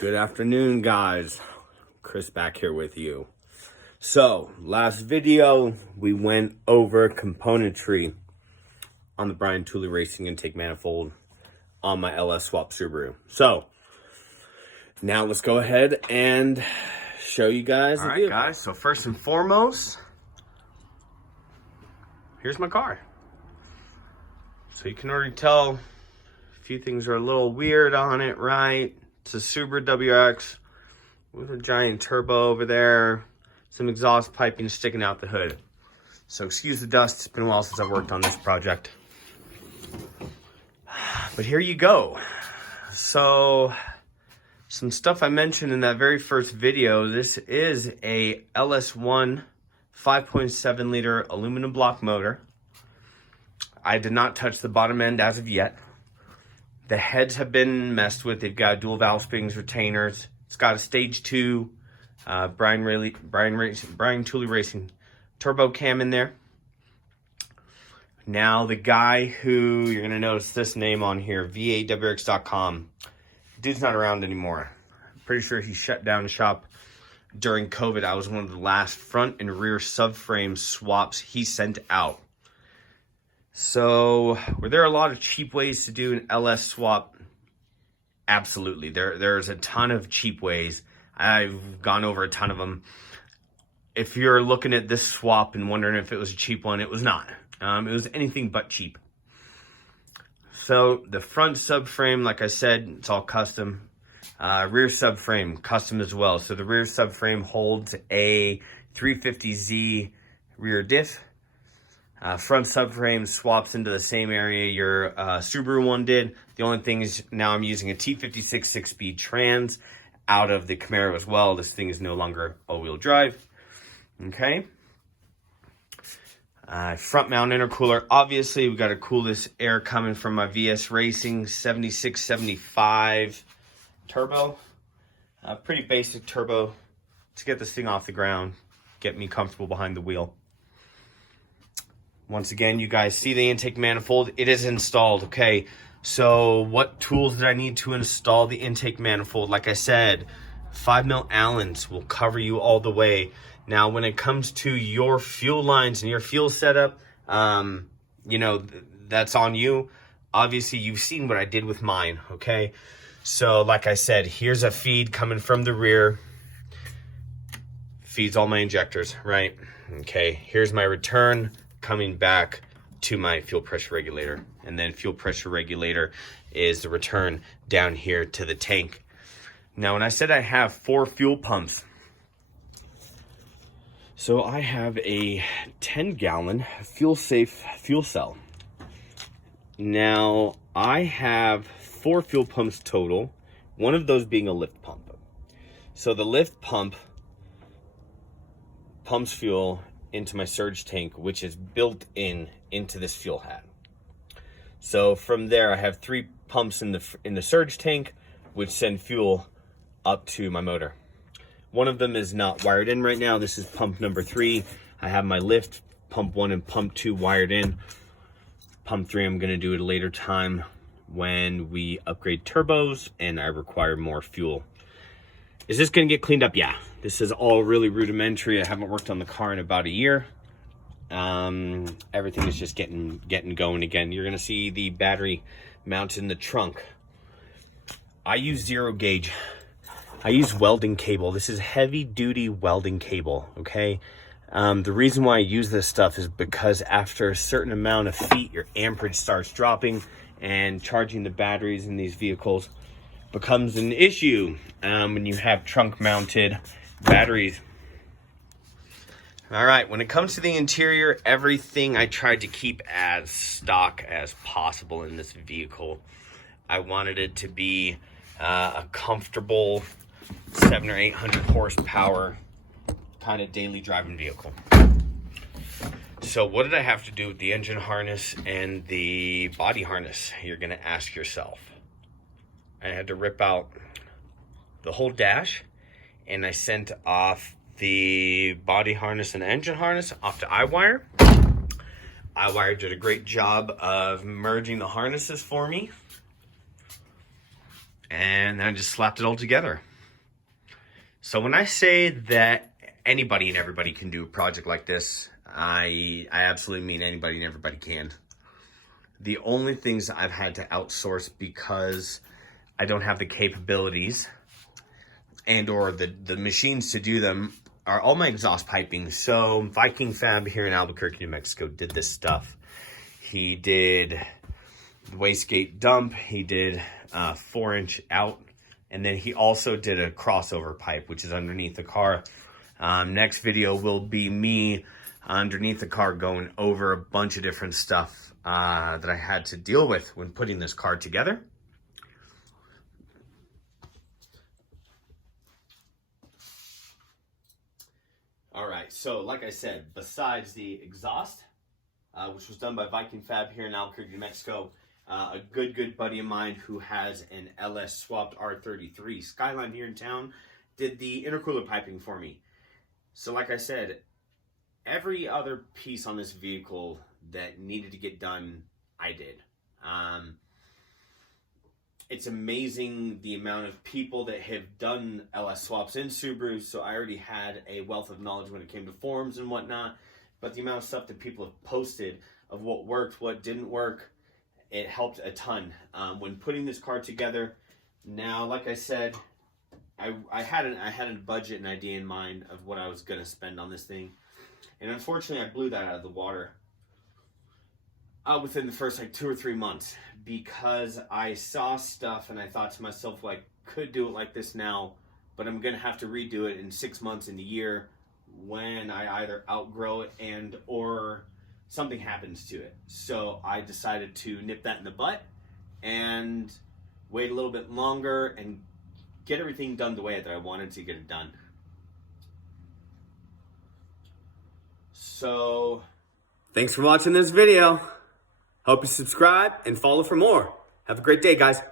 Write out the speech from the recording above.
Good afternoon, guys. Chris back here with you. So, last video, we went over componentry on the Brian Tooley Racing intake manifold on my LS swap Subaru. So, now let's go ahead and show you guys the vehicle. Alright guys, so first and foremost, here's my car. So you can already tell a few things are a little weird on it, right? It's a Subaru WRX with a giant turbo over there, some exhaust piping sticking out the hood. So excuse the dust, it's been a while since I've worked on this project. But here you go. So, some stuff I mentioned in that very first video. This is a Ls1 5.7 liter aluminum block motor. I did not touch the bottom end as of yet. The heads have been messed with. They've got dual valve springs, retainers. It's got a stage 2 Brian Tooley Racing turbo cam in there. Now the guy who, you're going to notice this name on here, VAWX.com. Dude's not around anymore. I'm pretty sure he shut down shop during COVID. I was one of the last front and rear subframe swaps he sent out. So, were there a lot of cheap ways to do an LS swap? Absolutely. There's a ton of cheap ways. I've gone over a ton of them. If you're looking at this swap and wondering if it was a cheap one, it was not. It was anything but cheap. So, the front subframe, like I said, it's all custom. Rear subframe, custom as well. So, the rear subframe holds a 350Z rear diff. Front subframe swaps into the same area your Subaru one did. The only thing is now I'm using a T56 6-speed trans out of the Camaro as well. This thing is no longer all-wheel drive. Okay. Front mount intercooler. Obviously, we got to cool this air coming from my VS Racing 7675 turbo. Pretty basic turbo to get this thing off the ground, get me comfortable behind the wheel. Once again, you guys see the intake manifold. It is installed, okay? So what tools did I need to install the intake manifold? Like I said, 5mm Allens will cover you all the way. Now, when it comes to your fuel lines and your fuel setup, you know, that's on you. Obviously, you've seen what I did with mine, okay? So like I said, here's a feed coming from the rear. Feeds all my injectors, right? Okay, here's my return coming back to my fuel pressure regulator, and then fuel pressure regulator is the return down here to the tank. Now, when I said I have 4 fuel pumps, so I have a 10-gallon fuel safe fuel cell. Now I have 4 fuel pumps total, one of those being a lift pump. So the lift pump pumps fuel into my surge tank, which is built into this fuel hat. So from there, I have 3 pumps in the surge tank, which send fuel up to my motor. One of them is not wired in right now. This is pump number 3. I have my lift, pump 1 and pump 2 wired in. Pump 3, I'm gonna do at a later time when we upgrade turbos and I require more fuel. Is this gonna get cleaned up? Yeah. This is all really rudimentary. I haven't worked on the car in about a year. Everything is just getting going again. You're gonna see the battery mounted in the trunk. I use 0 gauge. I use welding cable. This is heavy duty welding cable, okay? The reason why I use this stuff is because after a certain amount of feet, your amperage starts dropping, and charging the batteries in these vehicles becomes an issue when you have trunk mounted batteries. All right, when it comes to the interior, everything I tried to keep as stock as possible in this vehicle. I wanted it to be a comfortable 700 or 800 horsepower kind of daily driving vehicle. So what did I have to do with the engine harness and the body harness? You're gonna ask yourself. I had to rip out the whole dash, and I sent off the body harness and engine harness off to iWire. iWire did a great job of merging the harnesses for me. And I just slapped it all together. So when I say that anybody and everybody can do a project like this, I absolutely mean anybody and everybody can. The only things I've had to outsource because I don't have the capabilities and or the machines to do them are all my exhaust piping. So Viking Fab here in Albuquerque, New Mexico did this stuff. He did the wastegate dump, he did 4-inch out, and then he also did a crossover pipe, which is underneath the car. Next video will be me underneath the car going over a bunch of different stuff that I had to deal with when putting this car together. All right, so like I said, besides the exhaust, which was done by Viking Fab here in Albuquerque, New Mexico, a good buddy of mine who has an LS swapped R33 Skyline here in town did the intercooler piping for me. So like I said, every other piece on this vehicle that needed to get done, I did. It's amazing the amount of people that have done LS swaps in Subaru, so I already had a wealth of knowledge when it came to forums and whatnot, but the amount of stuff that people have posted of what worked, what didn't work, it helped a ton. When putting this car together, now, like I said, I had a budget and idea in mind of what I was going to spend on this thing, and unfortunately I blew that out of the water within the first like 2 or 3 months, because I saw stuff and I thought to myself, like, could do it like this now, but I'm gonna have to redo it in 6 months in a year when I either outgrow it and or something happens to it. So I decided to nip that in the butt and wait a little bit longer and get everything done the way that I wanted to get it done. So thanks for watching this video. Hope you subscribe and follow for more. Have a great day, guys.